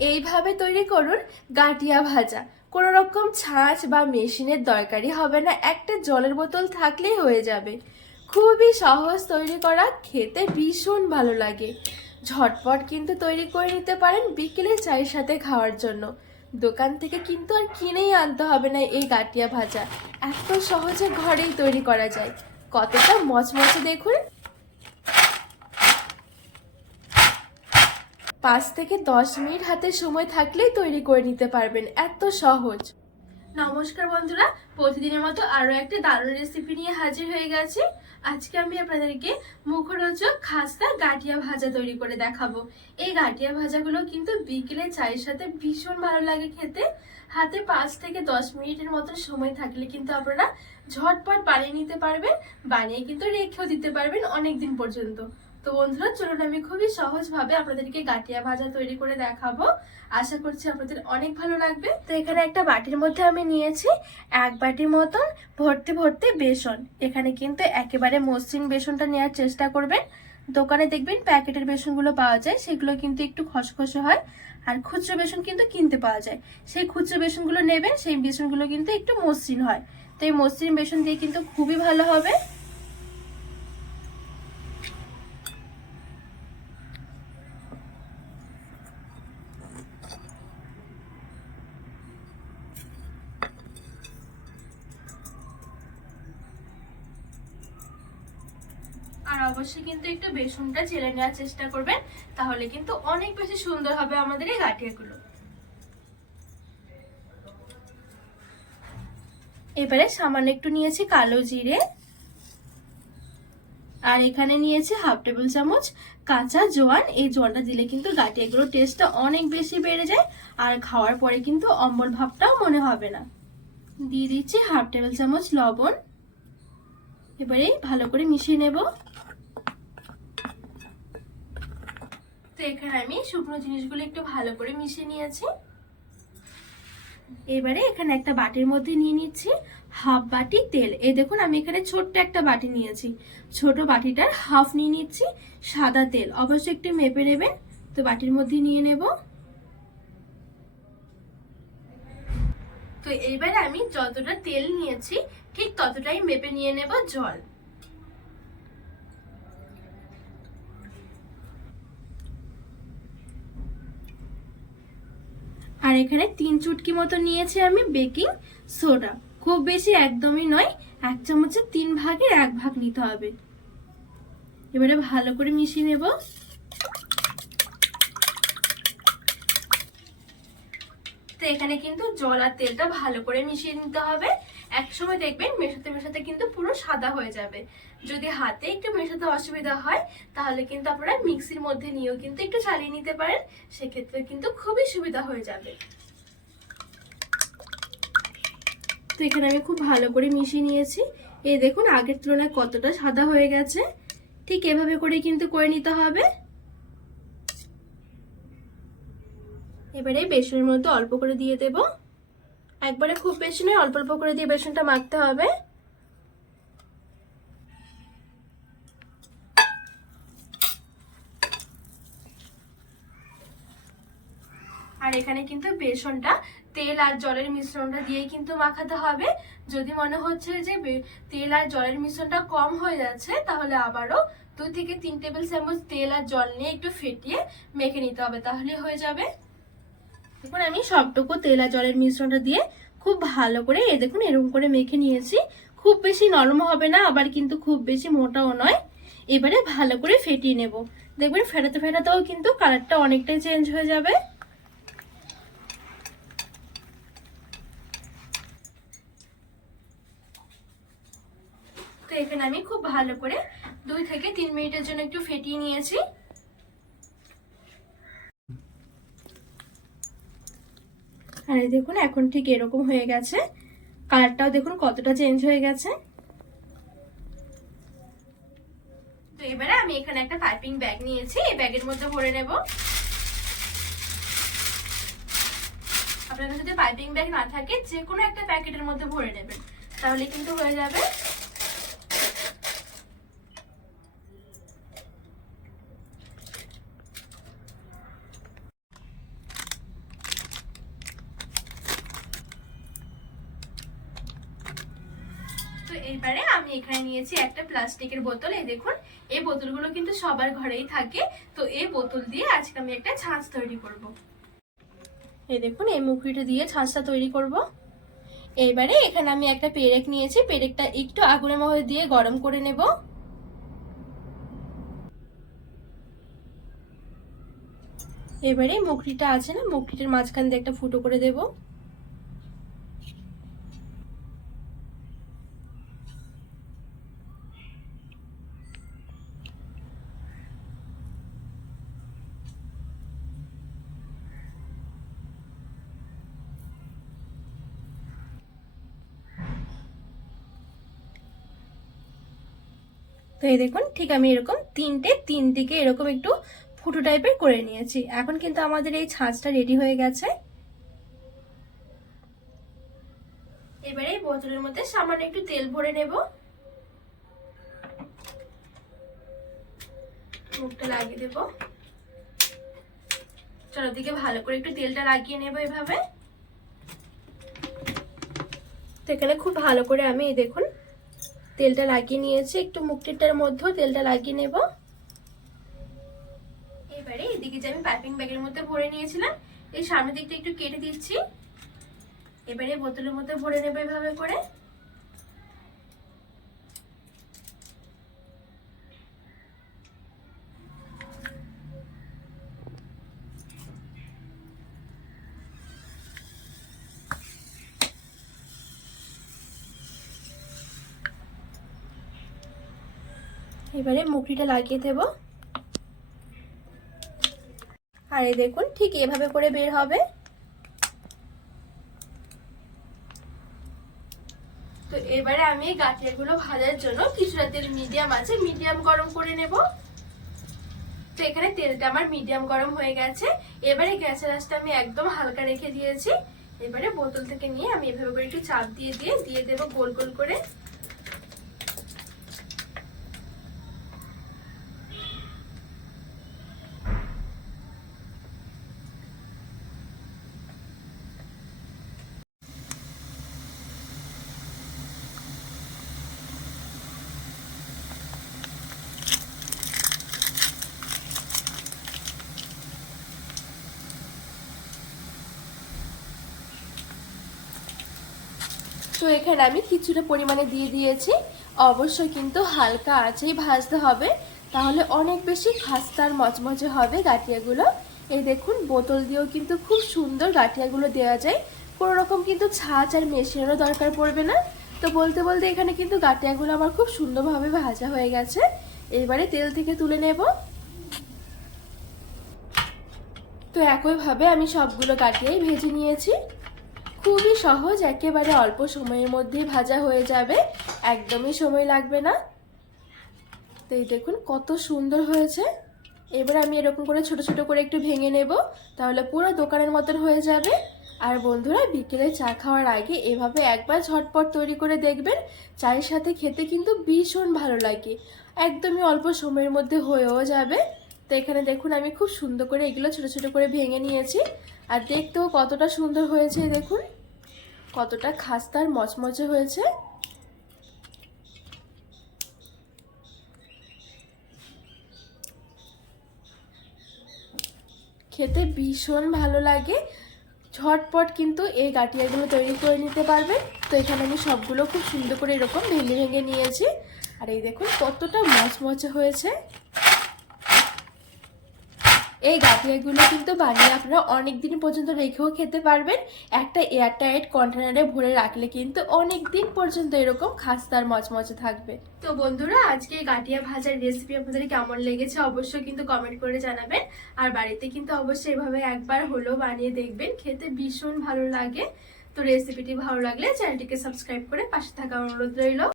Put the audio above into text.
এইভাবে তৈরি করুন গাটিয়া ভাজা। কোনো রকম ছাঁচ বা মেশিনের দরকারই হবে না, একটা জলের বোতল থাকলেই হয়ে যাবে। খুবই সহজ তৈরি করা, খেতে ভীষণ ভালো লাগে। ঝটপট কিন্তু তৈরি করে নিতে পারেন বিকেলে চায়ের সাথে খাওয়ার জন্য। দোকান থেকে কিন্তু আর কিনেই আনতে হবে না এই গাটিয়া ভাজা। এত সহজে ঘরেই তৈরি করা যায়। কতটা মচমচে দেখুন। পাঁচ থেকে দশ মিনিট হাতে সময় থাকলেই তৈরি করে নিতে পারবেন, এত সহজ। নমস্কার বন্ধুরা, প্রতিদিনের মতো আরও একটা দারুণ রেসিপি নিয়ে হাজির হয়ে গেছি। আজকে আমি আপনাদেরকে মুখরোচক খাস্তা গাঠিয়া ভাজা তৈরি করে দেখাবো। এই গাঠিয়া ভাজাগুলো কিন্তু বিকেলে চায়ের সাথে ভীষণ ভালো লাগে খেতে। হাতে পাঁচ থেকে দশ মিনিটের মতো সময় থাকলে কিন্তু আপনারা ঝটপট বানিয়ে নিতে পারবেন, বানিয়ে কিন্তু রেখেও দিতে পারবেন অনেক দিন পর্যন্ত। তো বন্ধুরা, চলুন আমি খুবই সহজভাবে আপনাদেরকে গাটিয়া ভাজা তৈরি করে দেখাবো। আশা করছি আপনাদের অনেক ভালো লাগবে। তো এখানে একটা বাটির মধ্যে আমি নিয়েছি এক বাটির মতন ভর্তি ভর্তি বেসন। এখানে কিন্তু একেবারে মসৃণ বেসনটা নেওয়ার চেষ্টা করবেন। দোকানে দেখবেন প্যাকেটের বেসনগুলো পাওয়া যায়, সেগুলো কিন্তু একটু খসখসে হয়। আর খুচরো বেসন কিন্তু কিনতে পাওয়া যায়। সেই খুচরো বেসনগুলো নেবেন, সেই বেসনগুলো কিন্তু একটু মসৃণ হয়। তো এই মসৃণ বেসন দিয়ে কিন্তু খুবই ভালো হবে। অবশ্যই কিন্তু একটু বেসনটা চেলে নেওয়ার চেষ্টা করবেন, তাহলে কিন্তু অনেক বেশি সুন্দর হবে আমাদের এই গাঠিয়াগুলো। এবারে সামান্য একটু নিয়েছি কালো জিরে, আর এখানে নিয়েছি হাফ টেবিল চামচ কাঁচা জোয়ান। এই জোয়ানটা দিলে কিন্তু গাঠিয়াগুলোর টেস্টটা অনেক বেশি বেড়ে যায়, আর খাওয়ার পরে কিন্তু অম্বল ভাবটাও মনে হবে না। দিয়ে দিচ্ছি হাফ টেবিল চামচ লবণ। এবারে ভালো করে মিশিয়ে নেব। তো এখানে আমি শুকনো জিনিসগুলো একটু ভালো করে মিশিয়ে নিয়েছি। এবারে এখানে একটা বাটির মধ্যে নিয়ে নিচ্ছি হাফ বাটি তেল। এই দেখুন, আমি এখানে ছোট্ট একটা বাটি নিয়েছি। ছোট বাটিটার হাফ নিয়ে নিচ্ছি সাদা তেল। অবশ্যই একটু মেপে নেবেন। তো বাটির মধ্যে নিয়ে নেব। তো এইবারে আমি যতটা তেল নিয়েছি, ঠিক ততটাই মেপে নিয়ে নেব জল। এখানে তিন চুটকি মতো নিয়েছি আমি বেকিং সোডা। খুব বেশি একদমই নয়, এক চামচের তিন ভাগের এক ভাগ নিতে হবে। এবারে ভালো করে মিশিয়ে নেব। এখানে কিন্তু জল আর তেলটা ভালো করে মিশিয়ে নিতে হবে। এক সময় দেখবেন মেশাতে মেশাতে কিন্তু পুরো সাদা হয়ে যাবে। যদি হাতে একটু মেশাতে অসুবিধা হয়, তাহলে কিন্তু আপনারা মিক্সির মধ্যে নিয়েও কিন্তু একটু চালিয়ে নিতে পারেন। সেক্ষেত্রে কিন্তু খুবই সুবিধা হয়ে যাবে। তো এখানে আমি খুব ভালো করে মিশিয়ে নিয়েছি। এই দেখুন, আগের তুলনায় কতটা সাদা হয়ে গেছে। ঠিক এভাবে করে কিন্তু করে নিতে হবে। এবারে বেসনের মধ্যে অল্প করে দিয়ে দেব। একবারে খুব বেশি নয়, অল্প অল্প করে দিয়ে বেসনটা মাখতে হবে। আর এখানে কিন্তু বেসনটা তেল আর জলের মিশ্রণটা দিয়ে কিন্তু মাখাতে হবে। যদি মনে হচ্ছে যে তেল আর জলের মিশ্রণটা কম হয়ে যাচ্ছে, তাহলে আবারও দুই থেকে তিন টেবিল চামচ তেল আর জল নিয়ে একটু ফেটিয়ে মেখে নিতে হবে তাহলে হয়ে যাবে। দেখুন আমি সবটুকু তেল আর জলের মিশ্রণটা দিয়ে খুব ভালো করে এ দেখুন, এরকম করে মেখে নিয়েছি। খুব বেশি নরম হবে না, আবার কিন্তু খুব বেশি মোটাও নয়। এবারে ভালো করে ফেটিয়ে নেব। দেখবেন ফেটাতে ফেটাতেও কিন্তু কালারটা অনেকটাই চেঞ্জ হয়ে যাবে। তো এখানে আমি খুব ভালো করে দুই থেকে তিন মিনিটের জন্য একটু ফেটিয়ে নিয়েছি। আর এই দেখুন, এখন ঠিক এরকম হয়ে গেছে। কালারটাও দেখুন কতটা চেঞ্জ হয়ে গেছে। তো এবারে আমি এখানে একটা পাইপিং ব্যাগ নিয়েছি, এই ব্যাগের মধ্যে ভরে নেব। আপনাদের যদি পাইপিং ব্যাগ না থাকে যে কোনো একটা প্যাকেটের মধ্যে ভরে নেবেন, তাহলে কিন্তু হয়ে যাবে এইবারে আমি এখানে নিয়েছি একটা প্লাস্টিকের বোতল। এই দেখুন, এই বোতলগুলো কিন্তু সবার ঘরেই থাকে। তো এই বোতল দিয়ে আজকে আমি একটা ছাঁচ তৈরি করব। এই দেখুন, এই মুখরিটা দিয়ে ছাঁচটা তৈরি করব। এইবারে এখানে আমি একটা পেরেক নিয়েছি। পেরেকটা একটু আগুনের মধ্যে দিয়ে গরম করে নেব। এবারে মুখরিটা আছে না, মুখরিটার মাঝখান দিয়ে একটা ফুটো করে দেবো। এই দেখুন, ঠিক আমি এরকম তিনটে, তিন দিকে এরকম একটু ফুটো টাইপের করে নিয়েছি। এখন কিন্তু আমাদের এই ছাঁচটা রেডি হয়ে গেছে। এবারে এই বোতলের মধ্যে সামান্য একটু তেল ভরে নেব। মুখটা লাগিয়ে দেব। চারদিকে ভালো করে একটু তেলটা লাগিয়ে নেব এভাবে। তো এখানে খুব ভালো করে আমি দেখুন তেলটা লাগিয়ে নিয়েছি, একটু মুক্তিটার মধ্যেও তেলটা লাগিয়ে নেব। এবারে এদিকে যে আমি পাইপিং ব্যাগের মধ্যে ভরে নিয়েছিলাম, এই সামনের দিকটা একটু কেটে দিচ্ছি। এবারে বোতলের মধ্যে ভরে নেব এভাবে করে। এবারে মুখরিটা লাগিয়ে দেব। আর এই দেখুন, ঠিক এভাবে করে বের হবে। তো এবারে আমি গাঠিয়াগুলো ভাজার জন্য কিছুটা তেল মিডিয়াম আছে, মিডিয়াম গরম করে নেব। তো এখানে তেলটা আমার মিডিয়াম গরম হয়ে গেছে। এবারে গ্যাসের আঁচটা আমি একদম হালকা রেখে দিয়েছি। এবারে বোতল থেকে নিয়ে আমি এভাবে করে একটু চাপ দিয়ে দিয়ে দিয়ে দেবো গোল গোল করে। তো এখানে আমি কিছুটা পরিমাণে দিয়ে দিয়েছি। অবশ্যই কিন্তু হালকা আঁচেই ভাজতে হবে। তাহলে অনেক বেশি খাস্তার মচমচে হবে গাঠিয়াগুলো। এই দেখুন, বোতল দিয়েও কিন্তু খুব সুন্দর গাঠিয়াগুলো দেওয়া যায়। কোনো রকম কিন্তু ছাঁচ আর মেশিনেরও দরকার পড়বে না। তো বলতে বলতে এখানে কিন্তু গাঠিয়াগুলো আমার খুব সুন্দরভাবে ভাজা হয়ে গেছে। এবারে তেল থেকে তুলে নেব। তো একইভাবে আমি সবগুলো কাটিয়েই ভেজে নিয়েছি। খুবই সহজ, একেবারে অল্প সময়ের মধ্যেই ভাজা হয়ে যাবে। একদমই সময় লাগবে না। তো এই দেখুন কত সুন্দর হয়েছে। এবার আমি এরকম করে ছোট ছোট করে একটু ভেঙে নেব, তাহলে পুরো দোকানের মতন হয়ে যাবে। আর বন্ধুরা, বিকেলে চা খাওয়ার আগে এভাবে একবার ঝটপট তৈরি করে দেখবেন, চায়ের সাথে খেতে কিন্তু ভীষণ ভালো লাগে। একদমই অল্প সময়ের মধ্যে হয়েও যাবে। তো এখানে দেখুন, আমি খুব সুন্দর করে এগুলো ছোট ছোট করে ভেঙে নিয়েছি। আর দেখতেও কতটা সুন্দর হয়েছে, দেখুন। কতটা খাস্তার মচমচে হয়েছে। খেতে ভীষণ ভালো লাগে। ঝটপট কিন্তু এই গাঠিয়াগুলো তৈরি করে নিতে পারবেন। তো এখানে আমি সবগুলো খুব সুন্দর করে এরকম ভেঙে ভেঙে নিয়েছি। আর এই দেখুন, কতটা মচমচে হয়েছে। এই গাঠিয়াগুলো কিন্তু বানিয়ে আপনারা অনেক দিন পর্যন্ত রেখেও খেতে পারবেন। একটা এয়ারটাইট কন্টেনারে ভরে রাখলে কিন্তু অনেক দিন পর্যন্ত এরকম খাস্তার মচমচে থাকবে। তো বন্ধুরা, আজকে গাঠিয়া ভাজার রেসিপি আপনাদের কেমন লেগেছে অবশ্যই কিন্তু কমেন্ট করে জানাবেন। আর বাড়িতে কিন্তু অবশ্যই এভাবে একবার হলেও বানিয়ে দেখবেন, খেতে ভীষণ ভালো লাগে। তো রেসিপিটি ভালো লাগলে চ্যানেলটিকে সাবস্ক্রাইব করে পাশে থাকা অনুরোধ রইল।